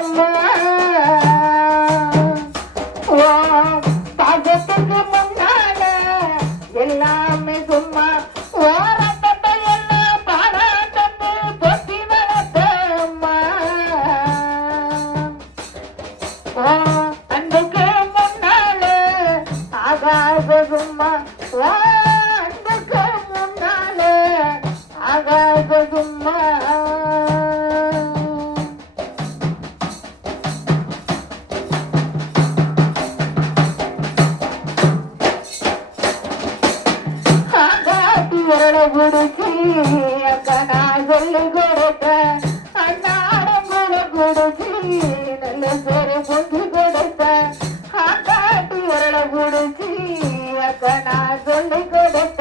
அம்மா பாசத்துக்கு முன்னால எல்லாமே சும்மா ஓரத்தை எல்லாம் பாராட்டத்து பொத்தி வளர்த்த அம்மா அன்புக்கு முன்னால ஆகாத சும்மா அன்புக்கு முன்னால ஆகாத சும்மா குடிச்சி அக்கா சொல்லி கொடுத்த அண்ணாடம் கூட குடிச்சி நல்ல பேரு பொங்கி கொடுத்த ஆக்காட்டி உரளை குடிச்சி அக்கா சொல்லி கொடுத்த